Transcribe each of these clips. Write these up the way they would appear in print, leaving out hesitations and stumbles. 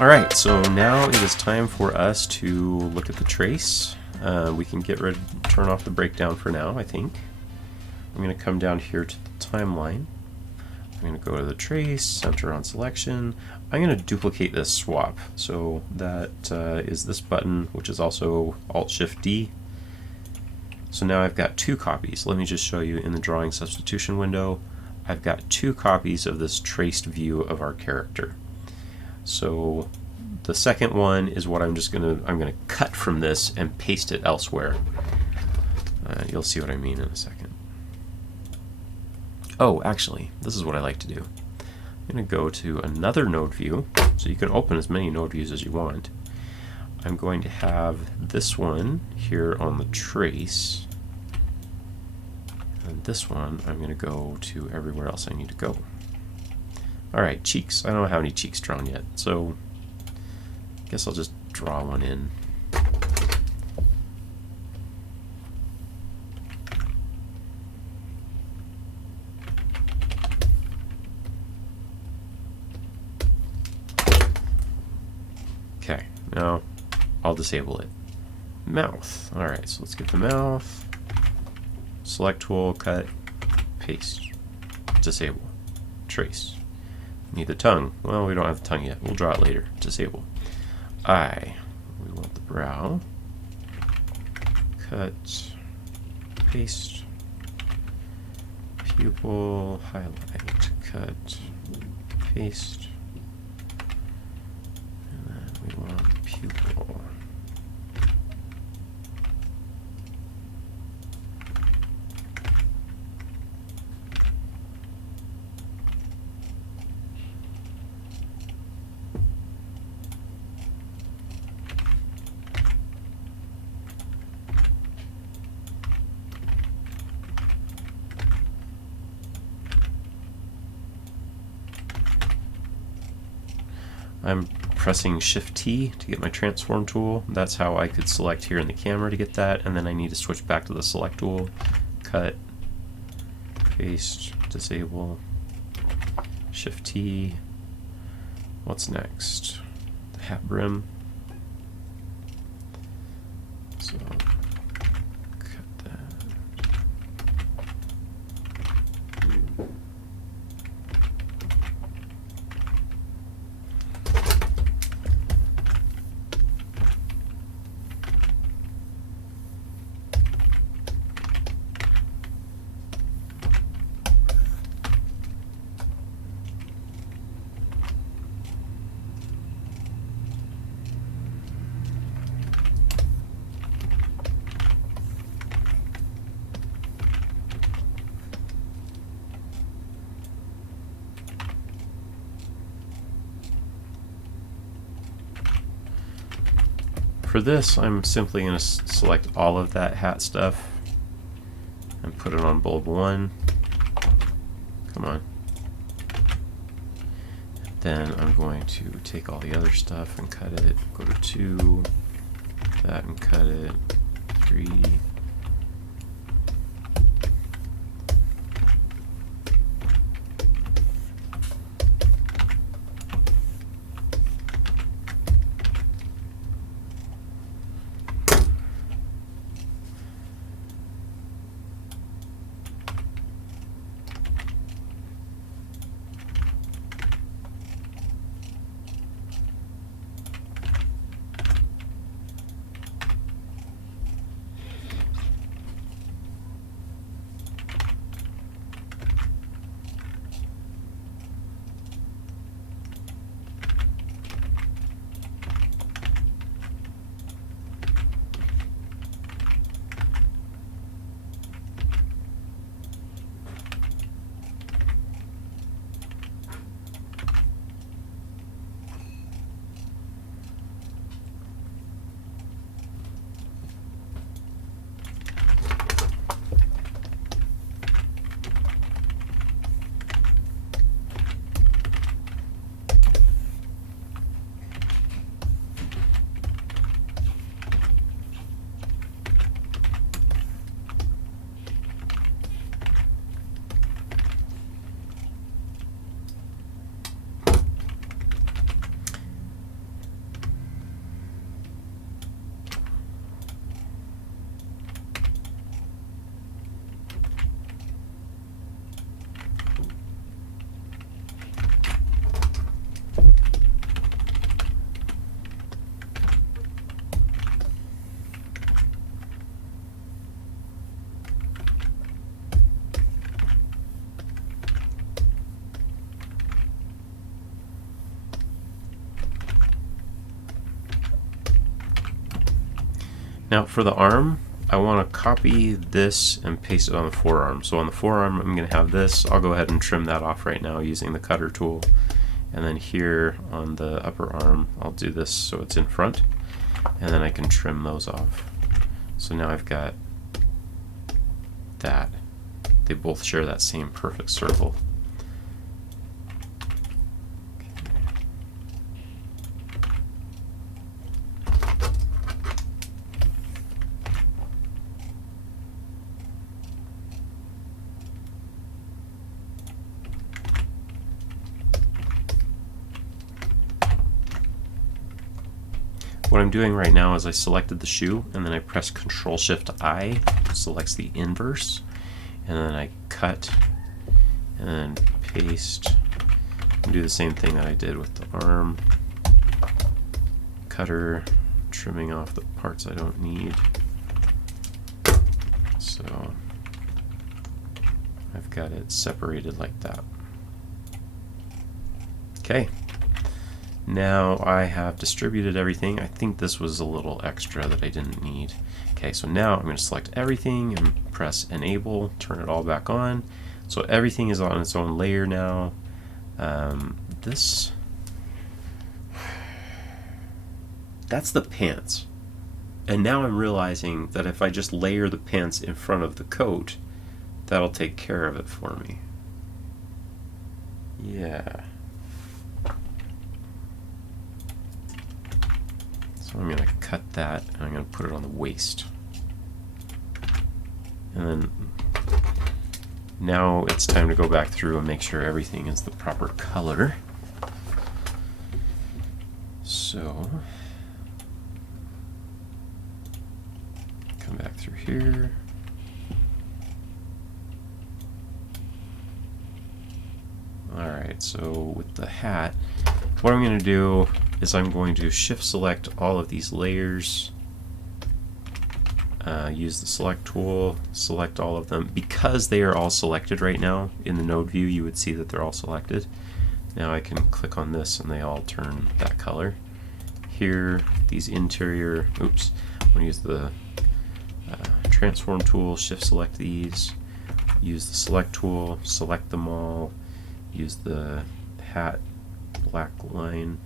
Alright, so now it is time for us to look at the trace. We can get ready to turn off the breakdown for now, I think. I'm going to come down here to the timeline. I'm going to go to the trace, center on selection. I'm going to duplicate this swap. So that is this button, which is also Alt-Shift-D. So now I've got two copies. Let me just show you in the drawing substitution window. I've got two copies of this traced view of our character. So the second one is what I'm gonna cut from this and paste it elsewhere. You'll see what I mean in a second. Oh, actually, this is what I like to do. I'm gonna go to another node view, so you can open as many node views as you want. I'm going to have this one here on the trace, and this one I'm going to go to everywhere else I need to go. Alright, cheeks. I don't have any cheeks drawn yet, so I guess I'll just draw one in. Okay, now I'll disable it. Mouth. Alright, so let's get the mouth. Select tool, cut, paste, disable, trace. Need the tongue. Well, we don't have the tongue yet. We'll draw it later. Disable. Eye. We want the brow. Cut, paste, pupil, highlight, cut, paste. And then we want pupil. I'm pressing Shift-T to get my transform tool. That's how I could select here in the camera to get that, and then I need to switch back to the select tool, cut, paste, disable, Shift-T. What's next? The hat brim. So, cut that. For this, I'm simply going to select all of that hat stuff and put it on bulb 1. Come on. Then I'm going to take all the other stuff and cut it. Go to 2, that and cut it, 3. Now for the arm, I want to copy this and paste it on the forearm. So on the forearm, I'm going to have this. I'll go ahead and trim that off right now using the cutter tool. And then here on the upper arm, I'll do this so it's in front. And then I can trim those off. So now I've got that. They both share that same perfect circle. What I'm doing right now is I selected the shoe and then I press Control-Shift-I, selects the inverse, and then I cut and then paste and do the same thing that I did with the arm. Cutter, trimming off the parts I don't need. So I've got it separated like that. Okay. Now I have distributed everything. I think this was a little extra that I didn't need. Okay, so now I'm going to select everything and press Enable, turn it all back on. So everything is on its own layer now. That's the pants. And now I'm realizing that if I just layer the pants in front of the coat, that'll take care of it for me. Yeah. So I'm going to cut that and I'm going to put it on the waist. And then now it's time to go back through and make sure everything is the proper color. So come back through here. Alright, so with the hat, what I'm going to do is I'm going to shift select all of these layers, use the select tool, select all of them. Because they are all selected right now, in the node view you would see that they're all selected. Now I can click on this and they all turn that color. Here, these interior, oops, I'm going to use the transform tool, shift select these, use the select tool, select them all, use the hat black line,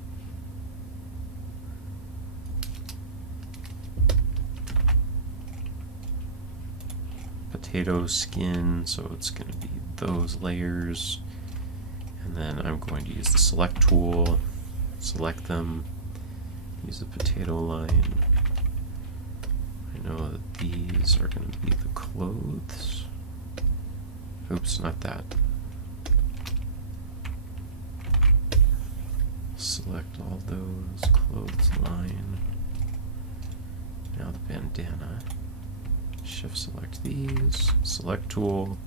potato skin, so it's going to be those layers, and then I'm going to use the select tool, select them, use the potato line. I know that these are going to be the clothes. Oops, not that. Select all those, clothes line. Now the bandana. Shift select these, select tool.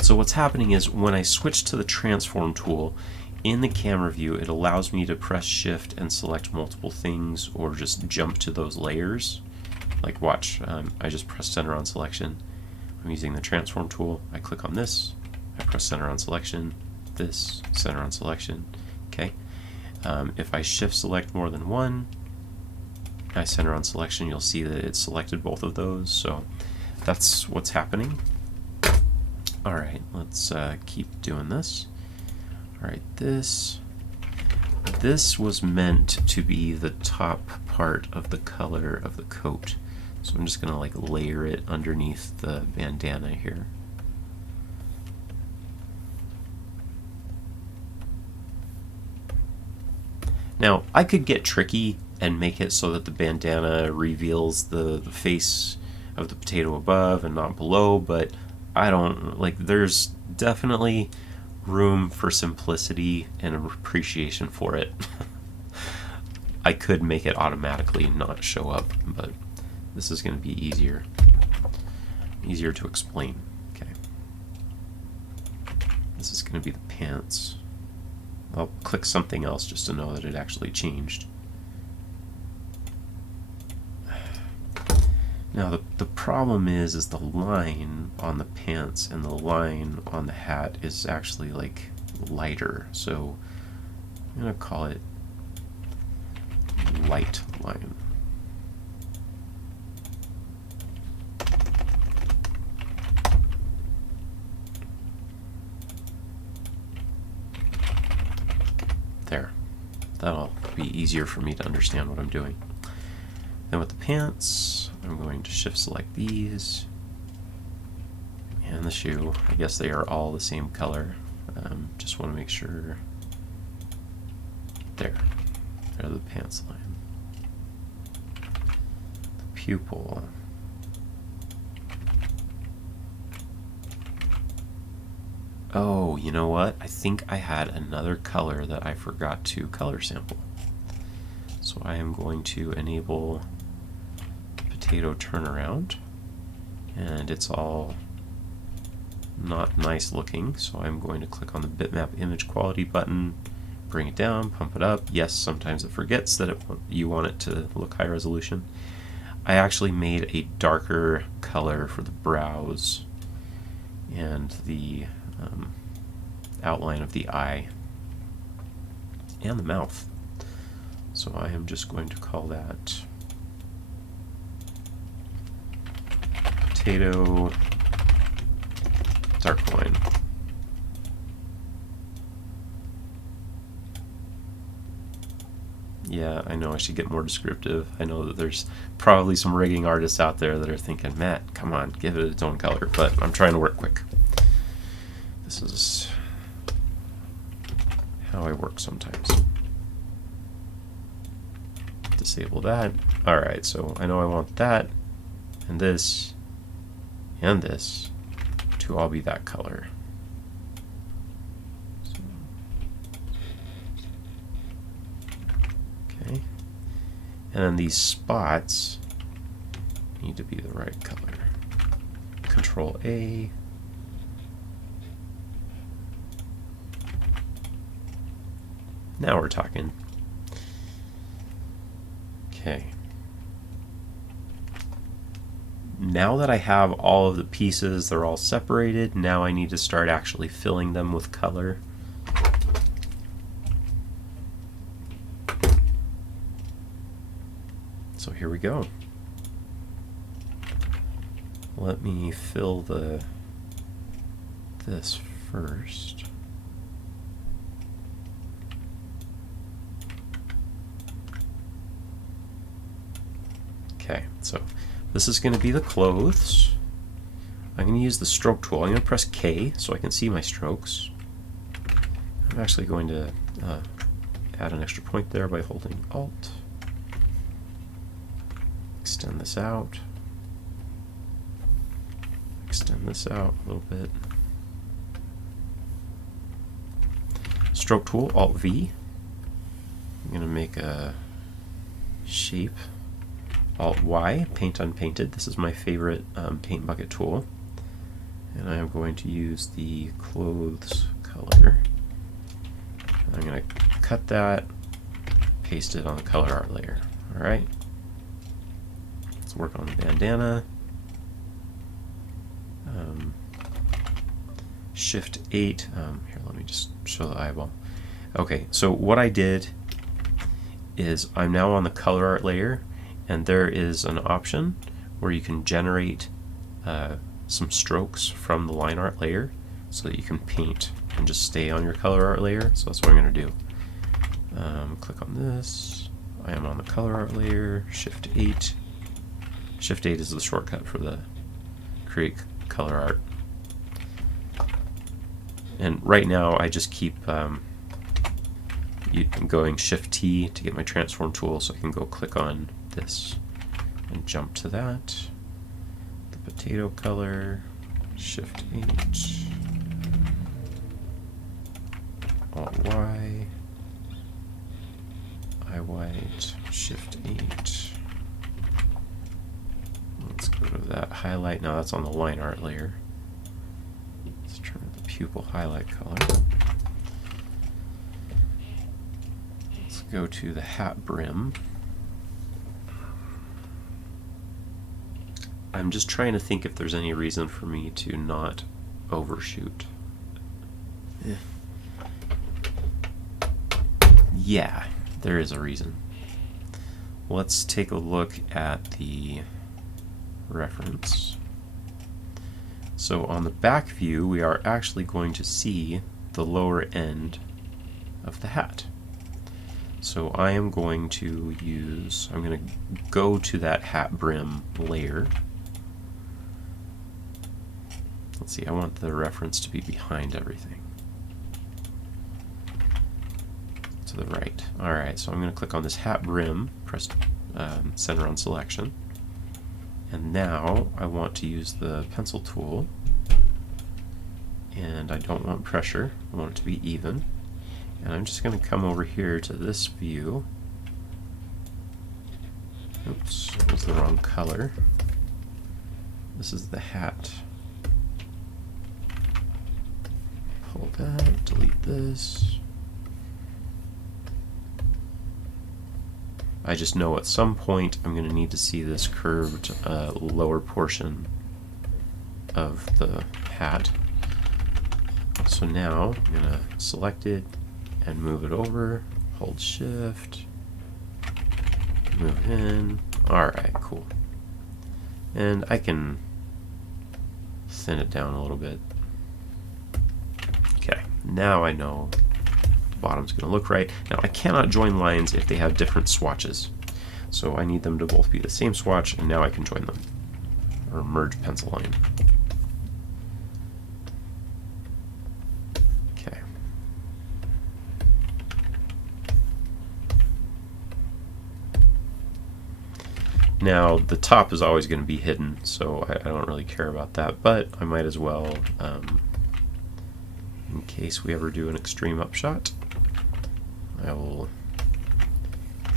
So what's happening is when I switch to the transform tool, in the camera view it allows me to press shift and select multiple things or just jump to those layers. Like watch, I just press center on selection. I'm using the transform tool, I click on this, I press center on selection, this, center on selection, okay. If I shift select more than one, I center on selection, you'll see that it selected both of those, so that's what's happening. Alright, let's keep doing this. Alright, this was meant to be the top part of the color of the coat. So I'm just going to like layer it underneath the bandana here. Now, I could get tricky and make it so that the bandana reveals the face of the potato above and not below, but I don't, like, there's definitely room for simplicity and appreciation for it. I could make it automatically not show up, but this is going to be easier to explain. Okay. This is going to be the pants. I'll click something else just to know that it actually changed. Now the problem is the line on the pants and the line on the hat is actually like lighter, so I'm gonna call it light line. There. That'll be easier for me to understand what I'm doing. Then with the pants, I'm going to shift select these. And the shoe, I guess they are all the same color. Just want to make sure. There. There's the pants line. The pupil. Oh, you know what? I think I had another color that I forgot to color sample. So I am going to enable potato turnaround. And it's all not nice looking, so I'm going to click on the bitmap image quality button, bring it down, pump it up. Yes, sometimes it forgets that you want it to look high resolution. I actually made a darker color for the brows and the outline of the eye and the mouth. So I am just going to call that potato dark line. Yeah, I know I should get more descriptive. I know that there's probably some rigging artists out there that are thinking, Matt, come on, give it its own color, but I'm trying to work quick. This is how I work sometimes. Disable that. Alright, so I know I want that, and this to all be that color. So, okay. And then these spots need to be the right color. Control A. Now we're talking. Okay. Now that I have all of the pieces, they're all separated, now I need to start actually filling them with color. So here we go. Let me fill this first. Okay, so this is going to be the clothes. I'm going to use the stroke tool. I'm going to press K so I can see my strokes. I'm actually going to add an extra point there by holding Alt. Extend this out. Extend this out a little bit. Stroke tool, Alt V. I'm going to make a shape. Alt Y, paint unpainted. This is my favorite paint bucket tool. And I am going to use the clothes color. I'm going to cut that, paste it on the color art layer. Alright. Let's work on the bandana. Shift 8. Here, let me just show the eyeball. Okay, so what I did is I'm now on the color art layer, and there is an option where you can generate some strokes from the line art layer so that you can paint and just stay on your color art layer. So that's what I'm going to do. Click on this. I am on the color art layer. Shift 8. Shift 8 is the shortcut for the create color art. And right now I just keep going Shift T to get my transform tool so I can go click on this and jump to that. The potato color, Shift 8, Alt Y, I white, Shift 8. Let's go to that highlight. Now that's on the line art layer. Let's turn the pupil highlight color. Let's go to the hat brim. I'm just trying to think if there's any reason for me to not overshoot. Yeah, there is a reason. Let's take a look at the reference. So on the back view, we are actually going to see the lower end of the hat. So I am going to I'm going to go to that hat brim layer. Let's see, I want the reference to be behind everything. To the right. Alright, so I'm going to click on this hat brim, press center on selection. And now I want to use the pencil tool. And I don't want pressure, I want it to be even. And I'm just going to come over here to this view. Oops, that was the wrong color. This is the hat. Pull that, delete this. I just know at some point I'm going to need to see this curved lower portion of the hat. So now I'm going to select it and move it over, hold shift, move it in. Alright, cool. And I can thin it down a little bit. Okay, now I know the bottom's going to look right. Now I cannot join lines if they have different swatches. So I need them to both be the same swatch, and now I can join them. Or merge pencil line. Okay. Now the top is always going to be hidden, so I don't really care about that, but I might as well, in case we ever do an extreme upshot, I will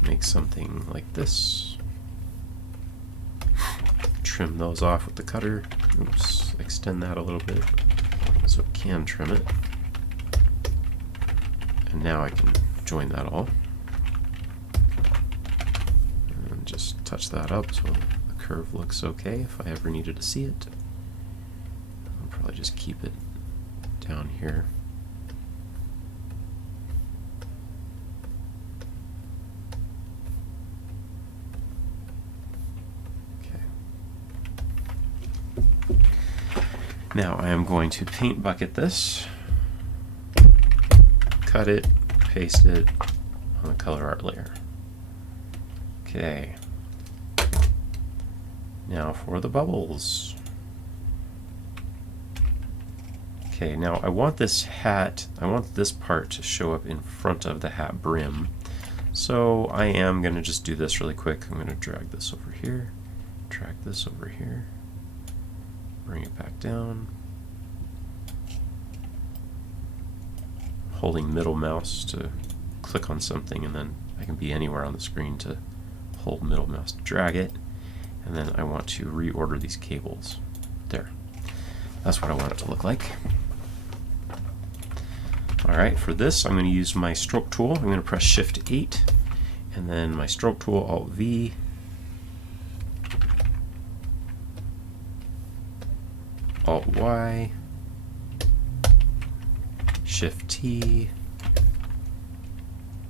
make something like this. Trim those off with the cutter. Oops, extend that a little bit so it can trim it. And now I can join that all. And just touch that up so the curve looks okay if I ever needed to see it. I'll probably just keep it down here. Now I am going to paint bucket this, cut it, paste it on the color art layer. Okay. Now for the bubbles. Okay, now I want this hat, I want this part to show up in front of the hat brim. So I am going to just do this really quick. I'm going to drag this over here, drag this over here. Bring it back down. Holding middle mouse to click on something, and then I can be anywhere on the screen to hold middle mouse to drag it. And then I want to reorder these cables. There. That's what I want it to look like. Alright, for this I'm going to use my stroke tool. I'm going to press Shift 8, and then my stroke tool, Alt V. Alt Y, Shift T,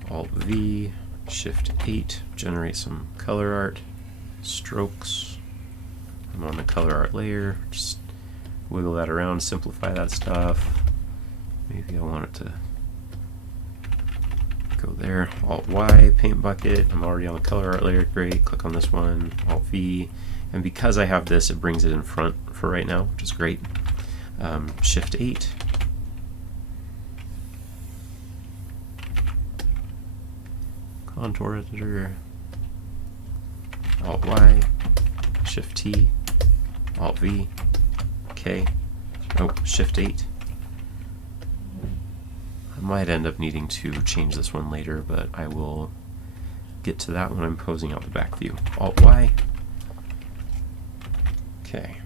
Alt V, Shift 8, generate some color art, strokes. I'm on the color art layer, just wiggle that around, simplify that stuff. Maybe I want it to go there. Alt Y, paint bucket, I'm already on the color art layer, great, click on this one, Alt V. And because I have this, it brings it in front for right now, which is great. Shift 8. Contour editor. Alt Y. Shift T. Alt V. K. Oh, Shift 8. I might end up needing to change this one later, but I will get to that when I'm posing out the back view. Alt Y. Okay.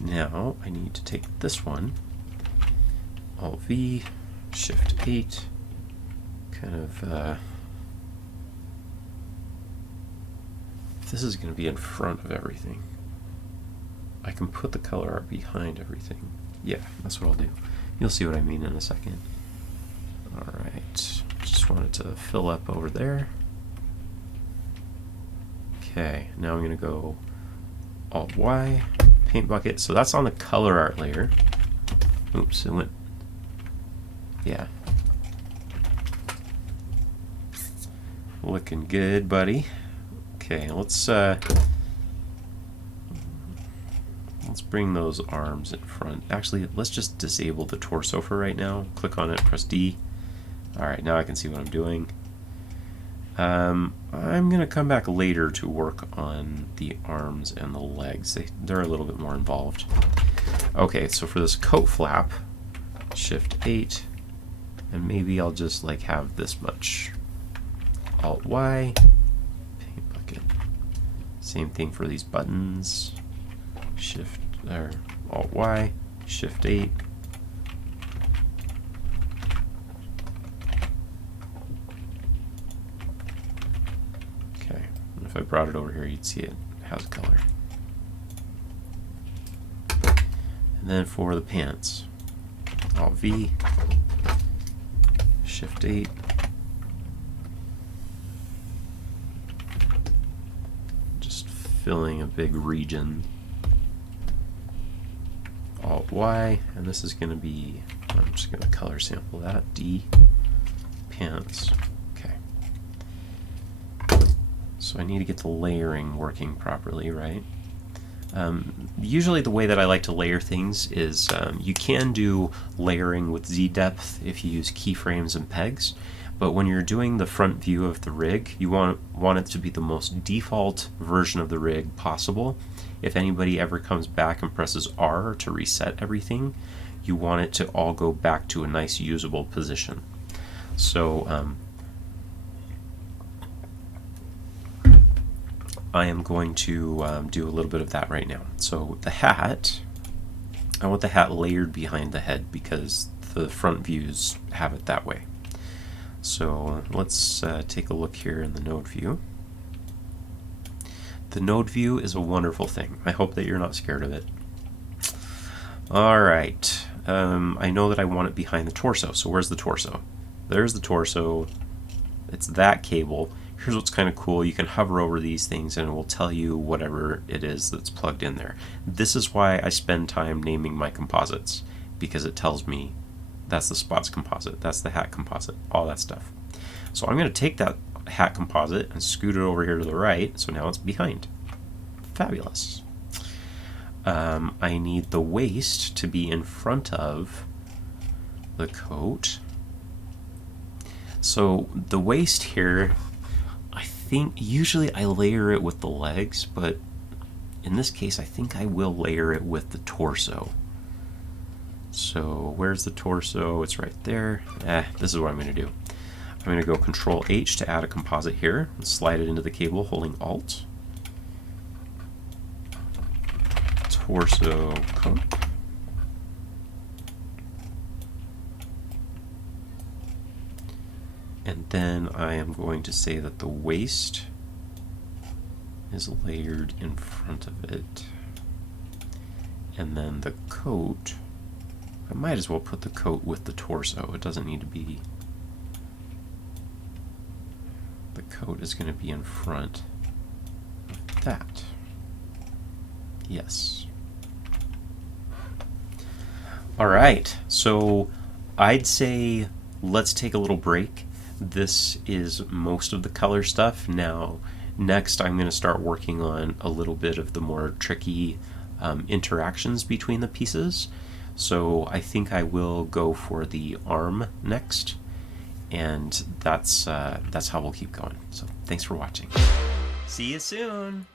Now I need to take this one, Alt V, Shift 8, kind of, if this is going to be in front of everything, I can put the color art behind everything. Yeah, that's what I'll do. You'll see what I mean in a second. Alright, just want it to fill up over there. Okay, now I'm going to go Alt Y, paint bucket. So that's on the color art layer. Oops, it went. Yeah. Looking good, buddy. Okay, let's bring those arms in front. Actually, let's just disable the torso for right now. Click on it, press D. Alright, now I can see what I'm doing. I'm going to come back later to work on the arms and the legs. They're a little bit more involved. Okay, so for this coat flap, Shift 8, and maybe I'll just like have this much. Alt Y, paint bucket. Same thing for these buttons. Shift or Alt Y, Shift 8. Okay, and if I brought it over here, you'd see it has color. And then for the pants, Alt V, Shift 8. Just filling a big region. Alt Y, and this is going to be, I'm just going to color sample that, D, pants. Okay. So I need to get the layering working properly, right? Usually the way that I like to layer things is you can do layering with Z-depth if you use keyframes and pegs, but when you're doing the front view of the rig, you want it to be the most default version of the rig possible. If anybody ever comes back and presses R to reset everything, you want it to all go back to a nice usable position. So I am going to do a little bit of that right now. So the hat, I want the hat layered behind the head because the front views have it that way. So let's take a look here in the node view. The node view is a wonderful thing. I hope that you're not scared of it. Alright, I know that I want it behind the torso, so where's the torso? There's the torso. It's that cable. Here's what's kind of cool. You can hover over these things and it will tell you whatever it is that's plugged in there. This is why I spend time naming my composites, because it tells me that's the spots composite, that's the hat composite, all that stuff. So I'm going to take that hat composite and scoot it over here to the right, so now it's behind. Fabulous. I need the waist to be in front of the coat. So the waist here, I think usually I layer it with the legs, but in this case I think I will layer it with the torso. So where's the torso? It's right there. This is what I'm going to do. I'm going to go Control H to add a composite here and slide it into the cable holding Alt. Torso coat. And then I am going to say that the waist is layered in front of it. And then the coat, I might as well put the coat with the torso. It doesn't need to be. The coat is going to be in front of that. Yes. All right, so I'd say let's take a little break. This is most of the color stuff. Now, next I'm going to start working on a little bit of the more tricky interactions between the pieces. So I think I will go for the arm next, and that's how we'll keep going. So thanks for watching. See you soon.